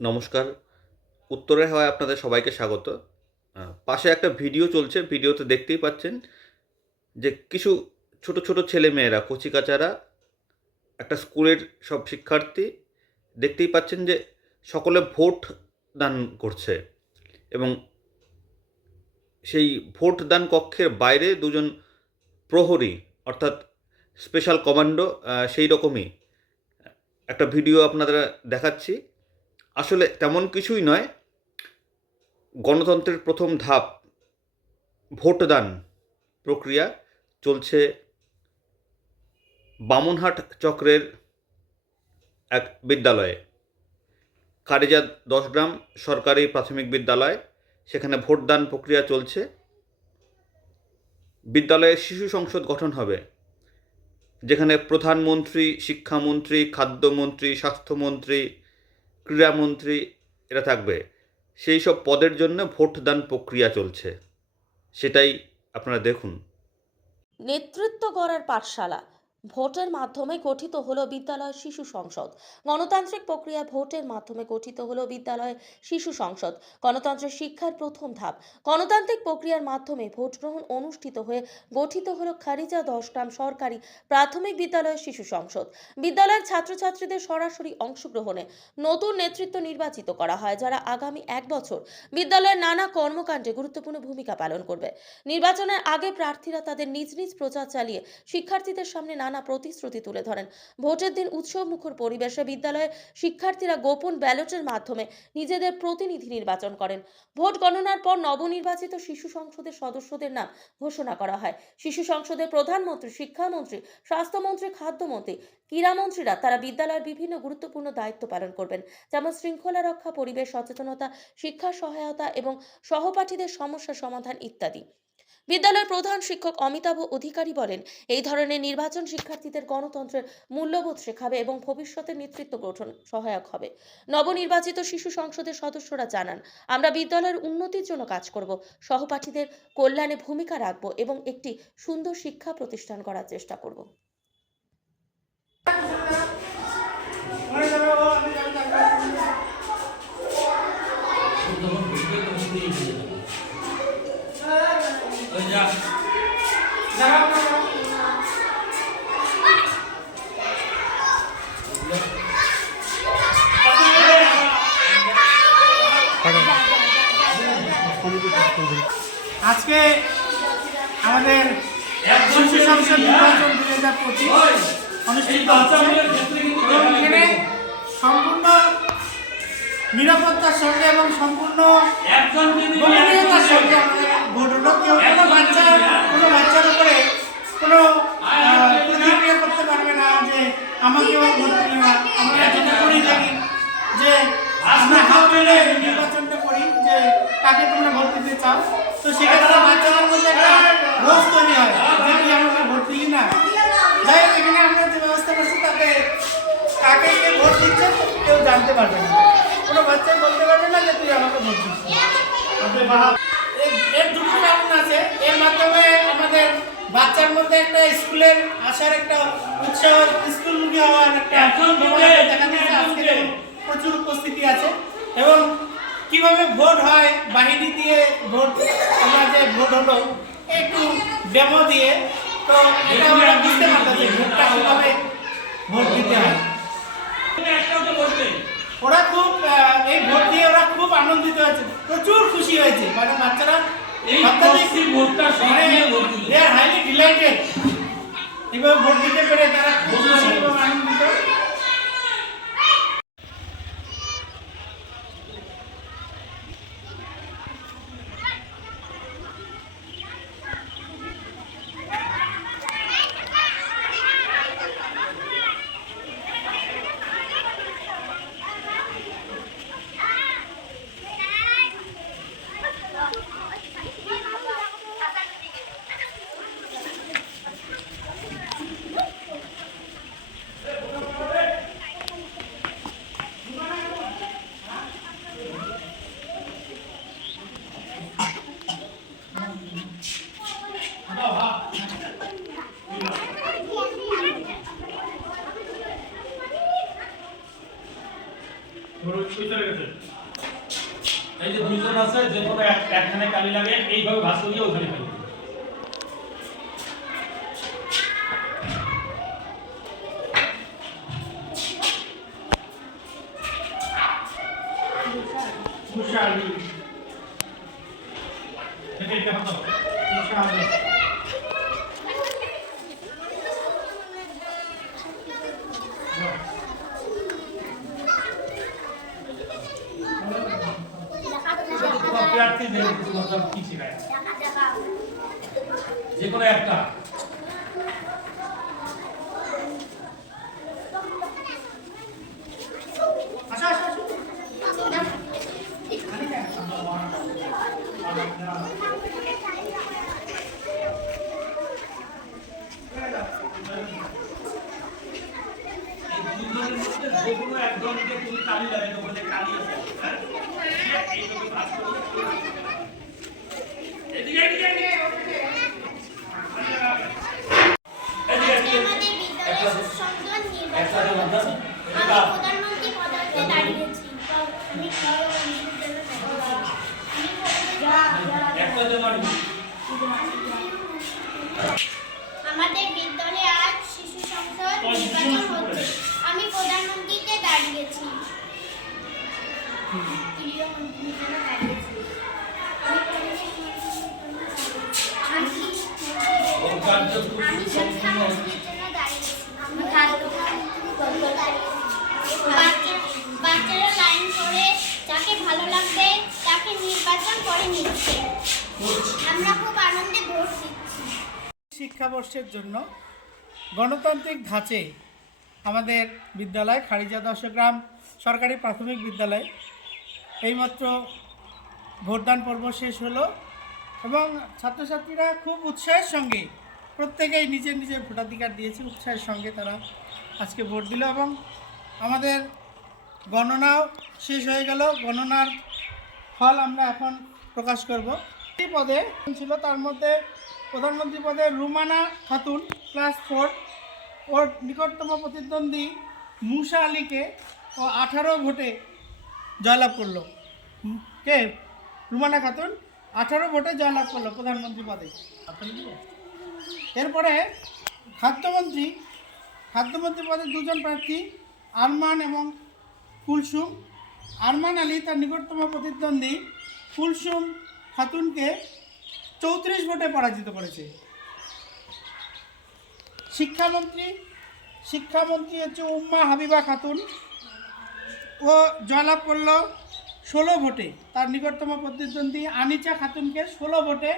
নমস্কার। উত্তরের হাওয়ায় আপনাদের সবাইকে স্বাগত। পাশে একটা ভিডিও চলছে, ভিডিওতে দেখতেই পাচ্ছেন যে কিছু ছোট ছোট ছেলে মেয়েরা, কচিকাচারা, একটা স্কুলের সব শিক্ষার্থী দেখতেই পাচ্ছেন যে সকলে ভোট দান করছে এবং সেই ভোট দান কক্ষের বাইরে দুজন প্রহরী, অর্থাৎ স্পেশাল কমান্ডো সেই রকমই। একটা ভিডিও আপনাদের দেখাচ্ছি। আসলে তেমন কিছুই নয়। গণতন্ত্রের প্রথম ধাপ ভোটদান প্রক্রিয়া চলছে। বামনহাট চক্রের এক বিদ্যালয়ে। কারিজা দশগ্রাম সরকারি প্রাথমিক বিদ্যালয়, সেখানে ভোটদান প্রক্রিয়া চলছে। বিদ্যালয়ে শিশু সংসদ গঠন হবে, যেখানে প্রধানমন্ত্রী, শিক্ষামন্ত্রী, খাদ্যমন্ত্রী, স্বাস্থ্যমন্ত্রী ক্রীড়ামন্ত্রী এরা থাকবে, সেই সব পদের জন্য ভোটদান প্রক্রিয়া চলছে। সেটাই আপনারা দেখুন। নেতৃত্ব করার পাঠশালা। ভোটের মাধ্যমে গঠিত হলো বিদ্যালয় শিশু সংসদ। গণতান্ত্রিক প্রক্রিয়ায় ভোটের মাধ্যমে গঠিত হলো বিদ্যালয় শিশু সংসদ। গণতন্ত্রের শিক্ষার প্রথম ধাপ। গণতান্ত্রিক প্রক্রিয়ার মাধ্যমে ভোট গ্রহণ অনুষ্ঠিত হয়ে গঠিত হলো খারিজা দশগ্রাম সরকারি প্রাথমিক বিদ্যালয়ের শিশু সংসদ। বিদ্যালয়ের ছাত্রছাত্রীদের সরাসরি অংশগ্রহণে নতুন নেতৃত্ব নির্বাচিত করা হয়, যারা আগামী এক বছর বিদ্যালয়ের নানা কর্মকাণ্ডে গুরুত্বপূর্ণ ভূমিকা পালন করবে। নির্বাচনের আগে প্রার্থীরা তাদের নিজ নিজ প্রচার চালিয়ে শিক্ষার্থীদের সামনে নানা প্রতিশ্রুতি তুলে ধরেন। ভোটের দিন উৎসব মুখর পরিবেশে বিদ্যালয়ে শিক্ষার্থীরা গোপন ব্যালটের মাধ্যমে নিজেদের প্রতিনিধি নির্বাচন করেন। ভোট গণনার পর নবনির্বাচিত শিশু সংসদের সদস্যদের নাম ঘোষণা করা হয়। শিশু সংসদের প্রধানমন্ত্রী, শিক্ষামন্ত্রী, স্বাস্থ্যমন্ত্রী, খাদ্যমন্ত্রী, ক্রীড়ামন্ত্রীরা তারা বিদ্যালয়ের বিভিন্ন গুরুত্বপূর্ণ দায়িত্ব পালন করবেন, যেমন শৃঙ্খলা রক্ষা, পরিবেশ সচেতনতা, শিক্ষা সহায়তা এবং সহপাঠীদের সমস্যা সমাধান ইত্যাদি। বিদ্যালয়ের প্রধান শিক্ষক অমিতাভ অধিকারী বলেন, এই ধরনের নির্বাচন শিক্ষার্থীদের গণতন্ত্রের মূল্যবোধ শেখাবে এবং ভবিষ্যতের নেতৃত্ব গঠন সহায়ক হবে। নবনির্বাচিত শিশু সংসদের সদস্যরা জানান, আমরা বিদ্যালয়ের উন্নতির জন্য কাজ করব, সহপাঠীদের কল্যাণে ভূমিকা রাখব এবং একটি সুন্দর শিক্ষা প্রতিষ্ঠান করার চেষ্টা করব। আজকে আমাদের শিশু সংসদ নির্বাচন দুই হাজার পঁচিশ অনুষ্ঠিত এখানে সম্পূর্ণ নিরাপত্তার সঙ্গে এবং সম্পূর্ণ গোপনীয়তার সঙ্গে আমাদের ভোট হলো কেউ কোনো বাচ্চা কোনো বাচ্চার উপরে কোনো আহ, প্রতিক্রিয়া করতে পারবে না যে আমাকেও ভোট দিবে না আমরা যেটা করি থাকি যে আমরা হাত তুলে নির্বাচনটা করি যে কাকে তোমরা ভোট দিতে চাও তো সেক্ষেত্রে বাচ্চাদের মধ্যে একটা রোজ তৈরি হয় যে তুই আমাকে ভোট দিলি না যাই হোক এখানে আমরা যে ব্যবস্থা করছি তাতে কাকে কে ভোট দিচ্ছে কেউ জানতে পারবে না। কোনো বাচ্চাই বলতে পারবে না যে তুই আমাকে ভোট দিচ্ছিস এর- দুটো কারণ আছে। এর মাধ্যমে আমাদের বাচ্চার মধ্যে একটা স্কুলের আসার একটা উৎসাহ স্কুলমুখী হওয়ার একটা দেখা দিয়েছে আজকে প্রচুর উপস্থিতি আছে। এবং কীভাবে ভোট হয় বাহিনী দিয়ে ভোট আমরা যে ভোট হলো একটু ডেমো দিয়ে। তো এটা আমরা বুঝতে পারতাম যে ভোটটা কীভাবে ভোট দিতে হয়। ওরা খুব এই ভোট দিয়ে ওরা খুব আনন্দিত হয়েছে। প্রচুর খুশি হয়েছে। মানে বাচ্চারা এই অত্যাধিক প্রক্সি ভোটটা সব নিয়ে ভোট দিতে পেরে তারা খুশি এবং আনন্দিত। এক- লাগে এইভাবে ভাস করিয়ে ওখানে ফেলবে মুশালি এটা এটা হতো মুশালি প্রার্থী মতলব কি ছিল? যে কোনো একটা। একজনকে তুমি কালি লাগাইতে বলে কালি আছে হ্যাঁ? এইভাবে আমাদের বিদ্যালয়ে আজ শিশু সংসদ নির্বাচন হচ্ছে। আমি প্রধানমন্ত্রীতে দাঁড়িয়েছি প্রিয় বন্ধুদের দাঁড়িয়েছি শিক্ষাবর্ষের জন্য গণতান্ত্রিক ধাঁচে আমাদের বিদ্যালয় খারিজা দশগ্রাম সরকারি প্রাথমিক বিদ্যালয় এইমাত্র ভোটদান পর্ব শেষ হলো এবং ছাত্রছাত্রীরা খুব উৎসাহের সঙ্গে প্রত্যেকেই নিজের নিজের ভোটাধিকার দিয়েছে, উৎসাহের সঙ্গে তারা আজকে ভোট দিল এবং আমাদের গণনাও শেষ হয়ে গেল। গণনার ফল আমরা এখন প্রকাশ করব। এই পদে ছিল তার মধ্যে প্রধানমন্ত্রী পদে রুমানা খাতুন, ক্লাস ফোর ওর নিকটতম প্রতিদ্বন্দ্বী মুসা আলীকে ও আঠারো ভোটে জয়লাভ করল। কে? রুমানা খাতুন আঠারো ভোটে জয়লাভ করল প্রধানমন্ত্রী পদে। এরপরে খাদ্যমন্ত্রী খাদ্যমন্ত্রী পদে দুজন প্রার্থী আরমান এবং কুলসুম। আরমান আলী তার নিকটতম প্রতিদ্বন্দ্বী কুলসুম খাতুনকে চৌত্রিশ ভোটে পরাজিত করেছে। শিক্ষামন্ত্রী শিক্ষামন্ত্রী হচ্ছে উম্মা হাবিবা খাতুন। ও জয়লাভ করল ষোলো ভোটে তার নিকটতম প্রতিদ্বন্দ্বী আনিচা খাতুনকে ষোলো ভোটে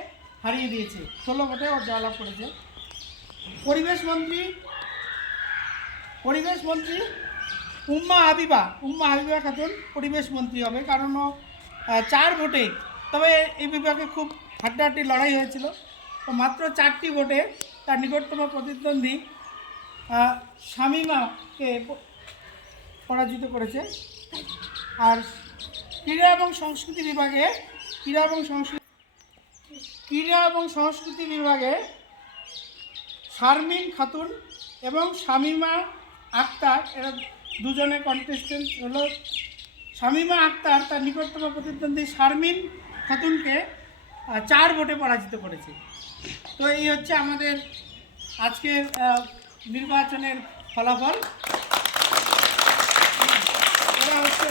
হারিয়ে দিয়েছে। ষোলো ভোটে ও জয়লাভ করেছে। পরিবেশ মন্ত্রী পরিবেশ মন্ত্রী উম্মা হাবিবা উম্মা হাবিবা খাতুন পরিবেশ মন্ত্রী হবে। কারণ চার ভোটে, তবে এই বিভাগে খুব হাড্ডাহাড্ডি লড়াই হয়েছিল। তো মাত্র চারটি ভোটে তার নিকটতম প্রতিদ্বন্দ্বী শামীমাকে পরাজিত করেছে। আর ক্রীড়া এবং সংস্কৃতি বিভাগে ক্রীড়া এবং সংস্কৃতি ক্রীড়া এবং সংস্কৃতি বিভাগে শারমিন খাতুন এবং শামিমা আক্তার, এরা দুজনে কন্টেস্টেন্ট হলো। শামিমা আক্তার তার নিকটতম প্রতিদ্বন্দ্বী শারমিন খাতুনকে চার ভোটে পরাজিত করেছে। তো এই হচ্ছে আমাদের আজকের নির্বাচনের ফলাফল। এরা হচ্ছে